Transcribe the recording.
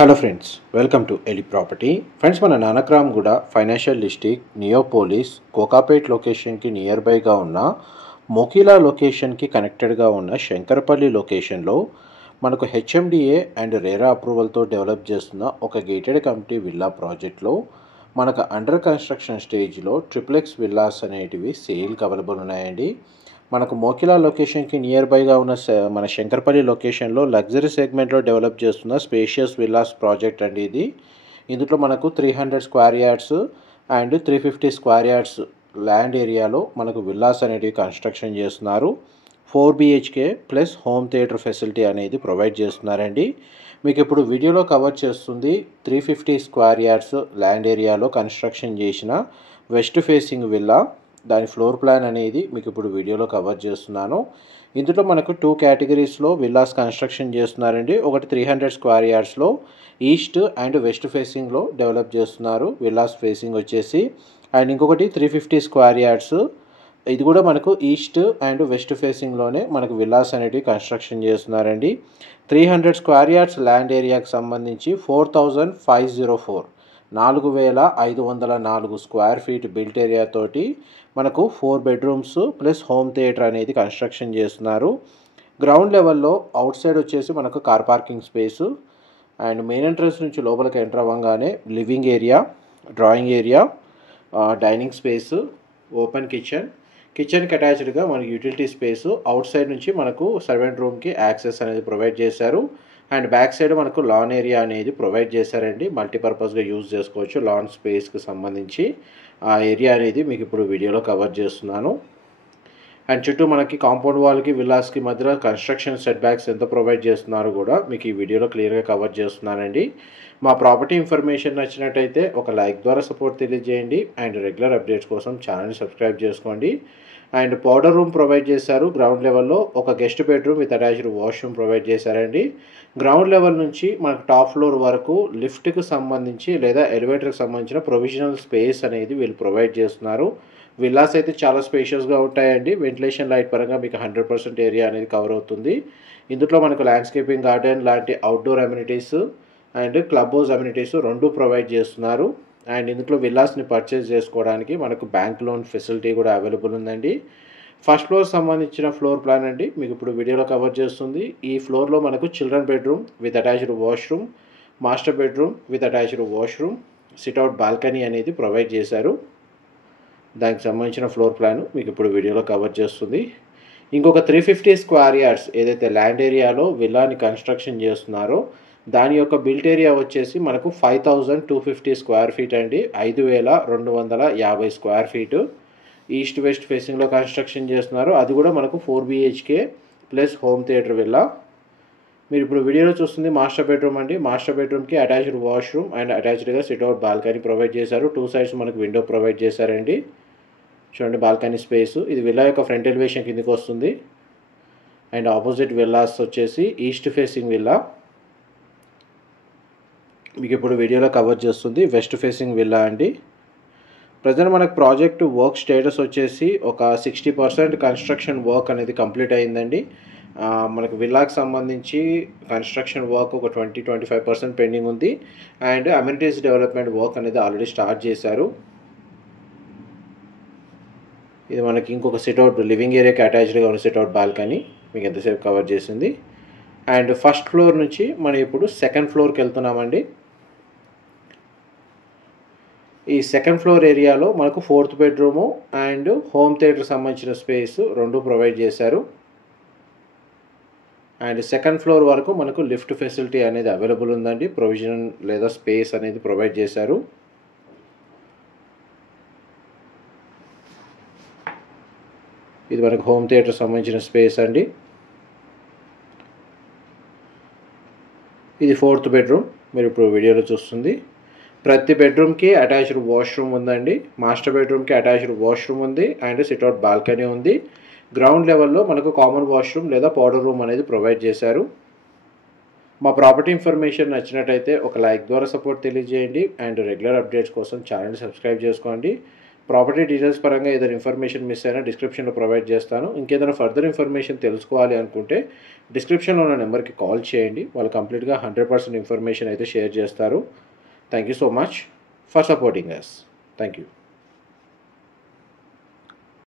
Hello friends, welcome to Eli property. Friends, మన Nanakramguda financial district Neopolis Kokapet లొకేషన్కి near బైగా ఉన్న మోకిలా లొకేషన్కి కనెక్టెడ్గా ఉన్న శంకరపల్లి లొకేషన్లో మనకు హెచ్ఎండిఏ అండ్ రేరా అప్రూవల్తో డెవలప్ చేస్తున్న ఒక గేటెడ్ కమ్యూనిటీ విల్లా ప్రాజెక్ట్లో మనకు అండర్ కన్స్ట్రక్షన్ స్టేజ్లో ట్రిప్లెక్స్ విల్లాస్ అనేటివి సేల్కి అవైలబుల్ ఉన్నాయండి. మనకు మోకిలా లొకేషన్కి నియర్ బైగా ఉన్న మన శంకరపల్లి లొకేషన్లో లగ్జరీ సెగ్మెంట్లో డెవలప్ చేస్తున్న స్పేషియస్ విల్లాస్ ప్రాజెక్ట్ అండి ఇది. ఇందులో మనకు 300 square yards and 350 square yards land ఏరియాలో మనకు విల్లాస్ అనేటివి కన్స్ట్రక్షన్ చేస్తున్నారు. 4 BHK plus home theatre facility అనేది ప్రొవైడ్ చేస్తున్నారండి. మీకు ఇప్పుడు వీడియోలో కవర్ చేస్తుంది 350 స్క్వేర్ యార్డ్స్ ల్యాండ్ ఏరియాలో కన్స్ట్రక్షన్ చేసిన వెస్ట్ ఫేసింగ్ విల్లా. దాని ఫ్లోర్ ప్లాన్ అనేది మీకు ఇప్పుడు వీడియోలో కవర్ చేస్తున్నాను. ఇందులో మనకు 2 కేటగిరీస్లో విల్లాస్ కన్స్ట్రక్షన్ చేస్తున్నారండి. ఒకటి 300 స్క్వేర్ యార్డ్స్లో ఈస్ట్ అండ్ వెస్ట్ ఫేసింగ్లో డెవలప్ చేస్తున్నారు విల్లాస్ ఫేసింగ్ వచ్చేసి. అండ్ ఇంకొకటి 350 స్క్వేర్ యార్డ్స్, ఇది కూడా మనకు ఈస్ట్ అండ్ వెస్ట్ ఫేసింగ్లోనే మనకు విల్లాస్ అనేటివి కన్స్ట్రక్షన్ చేస్తున్నారండి. 300 స్క్వేర్ యార్డ్స్ ల్యాండ్ ఏరియాకి సంబంధించి 4504 4504 స్క్వేర్ ఫీట్ బిల్ట్ ఏరియా తోటి మనకు 4 బెడ్రూమ్స్ ప్లస్ హోమ్ థియేటర్ అనేది కన్స్ట్రక్షన్ చేస్తున్నారు. గ్రౌండ్ లెవెల్లో అవుట్ సైడ్ వచ్చేసి మనకు car parking space and main entrance నుంచి లోపలికి ఎంటర్ అవ్వగానే living area, drawing area, dining space, open కిచెన్కి అటాచ్డ్గా మనకి యూటిలిటీ స్పేసు, అవుట్ సైడ్ నుంచి మనకు సర్వెంట్ రూమ్కి యాక్సెస్ అనేది ప్రొవైడ్ చేశారు. అండ్ బ్యాక్ సైడ్ మనకు లాన్ ఏరియా అనేది ప్రొవైడ్ చేశారండి. మల్టీపర్పస్గా యూజ్ చేసుకోవచ్చు లాన్ స్పేస్కి సంబంధించి. ఆ ఏరియా అనేది మీకు ఇప్పుడు వీడియోలో కవర్ చేస్తున్నాను. అండ్ చుట్టూ మనకి కాంపౌండ్ వాల్కి విల్లాస్కి మధ్యలో కన్స్ట్రక్షన్ సెట్ బ్యాక్స్ ఎంత ప్రొవైడ్ చేస్తున్నారో కూడా మీకు ఈ వీడియోలో క్లియర్గా కవర్ చేస్తున్నానండి. మా ప్రాపర్టీ ఇన్ఫర్మేషన్ నచ్చినట్టయితే ఒక లైక్ ద్వారా సపోర్ట్ తెలియజేయండి. అండ్ రెగ్యులర్ అప్డేట్స్ కోసం ఛానల్ని సబ్స్క్రైబ్ చేసుకోండి. అండ్ పౌడర్ రూమ్ ప్రొవైడ్ చేశారు. గ్రౌండ్ లెవెల్లో ఒక guest bedroom with attached washroom provide చేశారండి. గ్రౌండ్ లెవెల్ నుంచి మనకు టాప్ ఫ్లోర్ వరకు లిఫ్ట్కి సంబంధించి లేదా ఎలివేటర్కి సంబంధించిన ప్రొవిజనల్ స్పేస్ అనేది వీళ్ళు ప్రొవైడ్ చేస్తున్నారు. విల్లాస్ అయితే చాలా స్పేషియస్గా ఉంటాయండి. వెంటిలేషన్ లైట్ పరంగా మీకు 100% ఏరియా అనేది కవర్ అవుతుంది. ఇందులో మనకు ల్యాండ్స్కేపింగ్ గార్డెన్ లాంటి outdoor amenities and club house amenities రెండు ప్రొవైడ్ చేస్తున్నారు. అండ్ ఇందులో విల్లాస్ని పర్చేస్ చేసుకోవడానికి మనకు బ్యాంక్ లోన్ ఫెసిలిటీ కూడా అవైలబుల్ ఉందండి. ఫస్ట్ ఫ్లోర్ సంబంధించిన ఫ్లోర్ ప్లాన్ అండి మీకు ఇప్పుడు వీడియోలో కవర్ చేస్తుంది. ఈ ఫ్లోర్లో మనకు children bedroom with attached washroom, master bedroom with attached washroom, sit-out balcony అనేది ప్రొవైడ్ చేశారు. దానికి సంబంధించిన ఫ్లోర్ ప్లాన్ మీకు ఇప్పుడు వీడియోలో కవర్ చేస్తుంది. ఇంకొక 350 స్క్వేర్ యార్డ్స్ ఏదైతే ల్యాండ్ ఏరియాలో విల్లాని కన్స్ట్రక్షన్ చేస్తున్నారో దాని యొక్క బిల్ట్ ఏరియా వచ్చేసి మనకు 5250 స్క్వేర్ ఫీట్ అండి. 5250 స్క్వేర్ ఫీటు ఈస్ట్ వెస్ట్ ఫేసింగ్లో కన్స్ట్రక్షన్ చేస్తున్నారు. అది కూడా మనకు 4 BHK plus home theatre villa. మీరు ఇప్పుడు వీడియోలో చూస్తుంది మాస్టర్ బెడ్రూమ్ అండి. మాస్టర్ బెడ్రూమ్కి అటాచ్డ్ వాష్రూమ్ అండ్ అటాచ్డ్గా సిట్అవుట్ బాల్కనీ ప్రొవైడ్ చేశారు. 2 సైడ్స్ మనకు విండో ప్రొవైడ్ చేశారండి. చూడండి బాల్కనీ స్పేసు. ఇది విల్లా యొక్క ఫ్రంట్ ఎలివేషన్ కిందకి వస్తుంది. అండ్ ఆపోజిట్ విల్లాస్ వచ్చేసి ఈస్ట్ ఫేసింగ్ విల్లా మీకు ఇప్పుడు వీడియోలో కవర్ చేస్తుంది వెస్ట్ ఫేసింగ్ విల్లా అండి. ప్రజెంట్ మనకు ప్రాజెక్ట్ వర్క్ స్టేటస్ వచ్చేసి ఒక 60% కన్స్ట్రక్షన్ వర్క్ అనేది కంప్లీట్ అయిందండి. మనకు విల్లాకి సంబంధించి కన్స్ట్రక్షన్ వర్క్ ఒక 20-25% పెండింగ్ ఉంది. అండ్ అమ్యూనిటీస్ డెవలప్మెంట్ వర్క్ అనేది ఆల్రెడీ స్టార్ట్ చేశారు. ఇది మనకి ఇంకొక సిట్అవుట్ లివింగ్ ఏరియాకి అటాచ్డ్గా ఉన్న సిట్అవుట్ బాల్కనీ మీకు ఎంతసేపు కవర్ చేసింది. అండ్ ఫస్ట్ ఫ్లోర్ నుంచి మనం ఇప్పుడు సెకండ్ ఫ్లోర్కి వెళ్తున్నామండి. ఈ సెకండ్ ఫ్లోర్ ఏరియాలో మనకు 4th bedroom and home theatre సంబంధించిన స్పేస్ రెండు ప్రొవైడ్ చేశారు. అండ్ సెకండ్ ఫ్లోర్ వరకు మనకు లిఫ్ట్ ఫెసిలిటీ అనేది అవైలబుల్ ఉందండి. ప్రొవిజన్ లేదా స్పేస్ అనేది ప్రొవైడ్ చేశారు. ఇది మనకు హోమ్ థియేటర్ సంబంధించిన స్పేస్ అండి. ఇది 4th బెడ్రూమ్ మీరు ఇప్పుడు వీడియోలో చూస్తుంది. ప్రతి బెడ్రూమ్కి అటాచ్డ్ వాష్రూమ్ ఉందండి. మాస్టర్ బెడ్రూమ్కి అటాచ్డ్ వాష్రూమ్ ఉంది అండ్ సిట్అవుట్ బాల్కనీ ఉంది. గ్రౌండ్ లెవెల్లో మనకు కామన్ వాష్రూమ్ లేదా పౌడర్ రూమ్ అనేది ప్రొవైడ్ చేశారు. మా ప్రాపర్టీ ఇన్ఫర్మేషన్ నచ్చినట్టయితే ఒక లైక్ ద్వారా సపోర్ట్ తెలియజేయండి. అండ్ రెగ్యులర్ అప్డేట్స్ కోసం ఛానల్ని సబ్స్క్రైబ్ చేసుకోండి. ప్రాపర్టీ డీటెయిల్స్ పరంగా ఏదైనా ఇన్ఫర్మేషన్ మిస్ అయినా డిస్క్రిప్షన్లో ప్రొవైడ్ చేస్తాను. ఇంకేదైనా ఫర్దర్ ఇన్ఫర్మేషన్ తెలుసుకోవాలి అనుకుంటే డిస్క్రిప్షన్లో ఉన్న నెంబర్కి కాల్ చేయండి. వాళ్ళు కంప్లీట్గా 100% ఇన్ఫర్మేషన్ అయితే షేర్ చేస్తారు. Thank you so much for supporting us. Thank you.